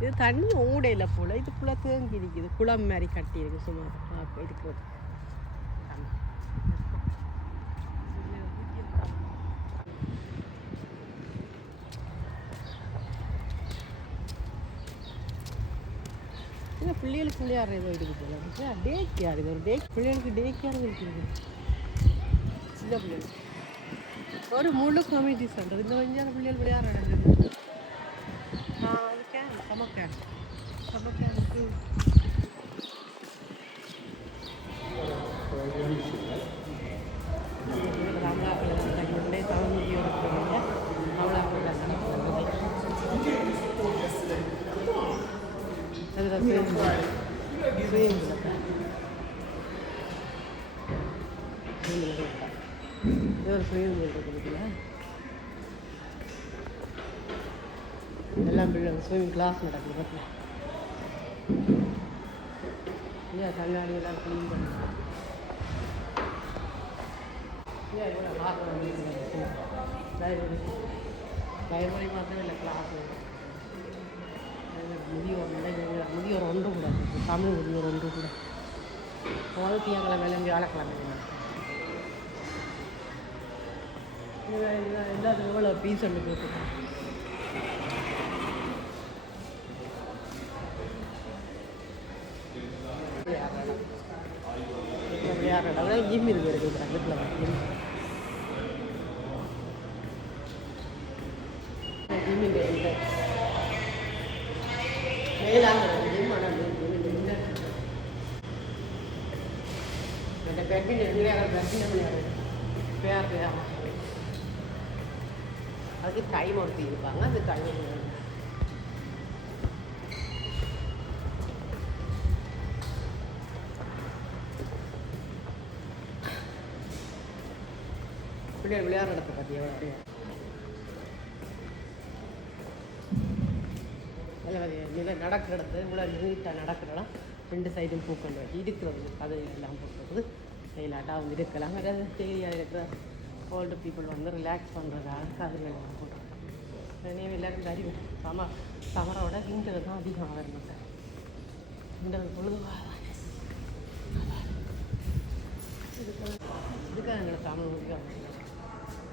இது தண்ணி ஓடையில் போல் இதுக்குள்ளே தேங்கி இருக்குது, குளம் மாதிரி கட்டி இருக்கு. சும்மா பார்க்க இதுக்கு இல்லை பிள்ளைகளுக்கு விளையாடுற ஏதோ இருக்குது போல. டே கேர் இது ஒரு பிள்ளைகளுக்கு டே கேர் இருக்குது. சின்ன பிள்ளைகளுக்கு ஒரு முழு கமிட்டி சென்டர். இந்த வஞ்சான பிள்ளைகள் விளையாடுற இடம். அது கேன் சமக்கேனுக்கு ராமலாக்கள் தங்களுடைய தமிழ்மொழியோட ராமலாக்கள் ஒரு ஸ்விமிங் பூல் இருக்குதுல, எல்லாம் பிள்ளை ஸ்விமிங் கிளாஸ் நடக்குது. பற்றில இல்லையா கண்ணாடி எல்லாம் க்ளீன் பண்ணுறேன். இல்லையா இவ்வளோ லைப்ரரி மாத்திரம் இல்லை, கிளாஸ் முதியோர் ஒன்று கூட தமிழ் முதியோர் ஒன்று கூட முதல் தியங்கிழமை வியாழக்கிழமை எல்லாத்துக்கும் எவ்வளோ பீஸ் ஒன்று போட்டுருக்கேன். விளையாடுற ஜிம் இருக்கு இருக்குது வீட்டில் ஜிம் இல்லை வேளாண் ஜிம். ஆனால் பேட்மிண்டன் விளையாடுற பேட்மிண்டன் விளையாடுறது பேர் அதுக்கு டைம் ஒருத்தி இருப்பாங்க. அது டைம் பிள்ளைகள் விளையாடுற இடத்த பார்த்தியா நிலை நடக்கிற இடத்துல இவ்வளோ நீட்டாக நடக்கிற இடம். 2 சைடும் பூக்கண்டு வச்சு இருக்கிறது கதை எல்லாம் போட்டுறது இல்லாட்டா வந்து இருக்கலாம். வேறு ஏரியாவில் இருக்கிற ஓல்டு பீப்புள் வந்து ரிலாக்ஸ் பண்ணுறதுக்காக கதிரெல்லாம் போட்டுருக்கோம். எல்லாருக்கும் அறிவு சமரோட விண்டர் தான் அதிகம் வரமாட்டேன். விண்டர் பொழுதுவாக இதுக்காக எங்களை தமிழ் முடிக்க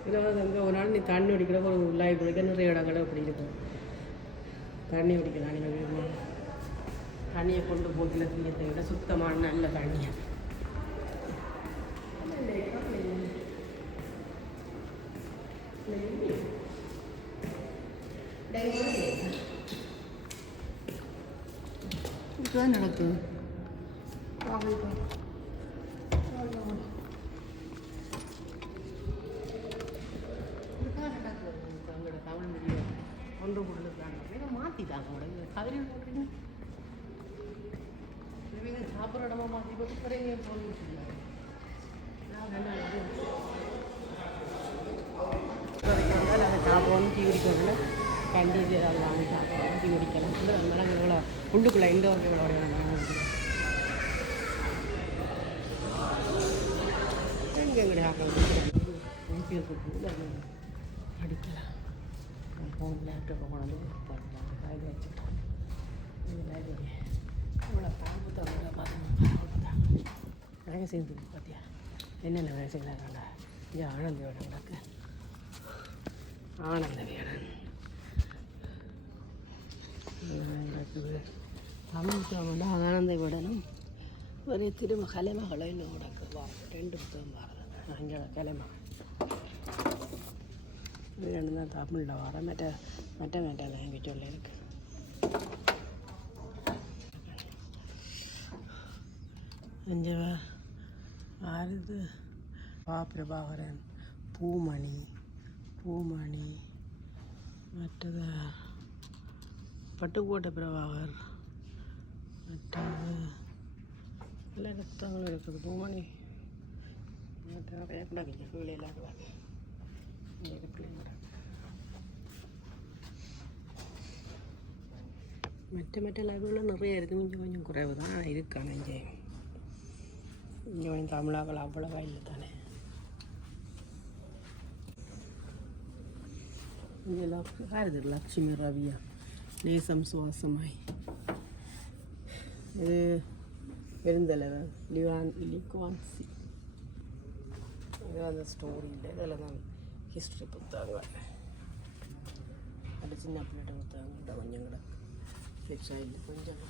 இல்லை வந்து அங்கே ஒரு நாள் நீ தண்ணி குடிக்கிற ஒரு லாய் குடிக்க நிறைய இடங்களை அப்படி இருக்கும். தண்ணி குடிக்கலாம். நீங்கள் தண்ணியை கொண்டு போக்கில் தீயத்தை விட சுத்தமான நல்ல தண்ணியை இதுதான் நடக்குது. தமிழ் மீடியம் ஒன்று கொடுத்துருக்காங்க, மாற்றிட்டாங்க. உடனே கதிரையில் போட்டுறீங்க சாப்பிட்ற இடமா மாற்றி போட்டு பிறகு போட்டுருக்காங்க. நாங்கள் சாப்பிடுவோம், டீ குடிக்கிறதுல கண்டிப்பாக ஏதாவது வாங்கி சாப்பிடுவோம், டீ குடிக்கலாம். அதனால எவ்வளோ உள்ளுக்குள்ளே இண்டோர் எவ்வளோ எங்களுடைய அடிக்கலாம். ஃபோன் லேப்டாப்பை கொண்டாந்து பண்ணலாம். லைப்ரரி வச்சுக்கிட்டோம். இந்த லைப்ரரி இவ்வளோ புத்தகம் பார்த்தோம். மேகசைன் தூக்கி பார்த்தியா என்னென்ன மேகசைன் இருக்காண்டா. இங்கே ஆனந்த விகடன் கிடக்கு. ஆனந்த விகடன் கிடக்குது. தமிழ் புத்தகம் வந்து ஆனந்த விகடனும் ஒரு திரும்ப கலைமகளை இன்னும் கிடக்கு. 2 புத்தகம் பாருங்க. அங்கே கலைமகள் இது 2 தான் தமிழில் வர. மற்ற லாங்குவேஜில் இருக்குது. அஞ்சு ஆறுது பிரபாகரன், பூமணி மற்றது பட்டுக்கோட்டை பிரபாகர், மற்றது எல்லா புத்தகங்களும் இருக்குது. பூமணி நிறைய கிடக்கு. கீழெல்லாம் கிடக்கு. மற்ற லைப்ரரியில் நிறைய இருக்குது. கொஞ்சம் குறைவு தான். ஆனால் இருக்கான இங்கே கொஞ்சம் தமிழாக்கள் அவ்வளவா இல்லை தானே. இங்கே லக்ஷ்மி ரவியா லேசம் சுவாசமாய். இது பெருந்தலைவர் லிக்வான்சி. இது அந்த ஸ்டோரி இல்லை, இதில் தான் ஹிஸ்ட்ரி புத்தாங்க. அது சின்ன பிள்ளைகிட்ட புத்தாங்க கொஞ்சம் கூட பிரச்சனை இல்லை கொஞ்சம்